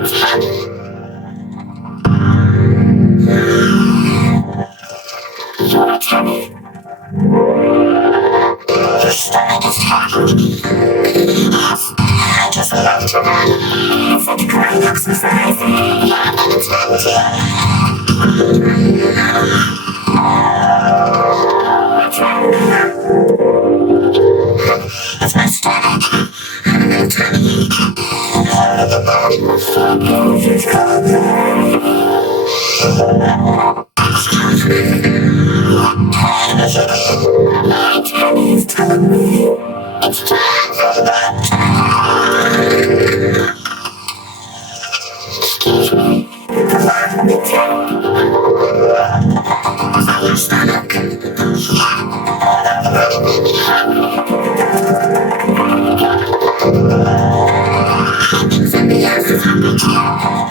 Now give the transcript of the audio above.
Your stomach is happy. I just love to run. It's a great exercise. And it's it's my stomach. And it's tiny. The body will stop. It's my tummy is telling me it's time for that. Excuse me. Allow me to your stomach. Somebody else is hungry too.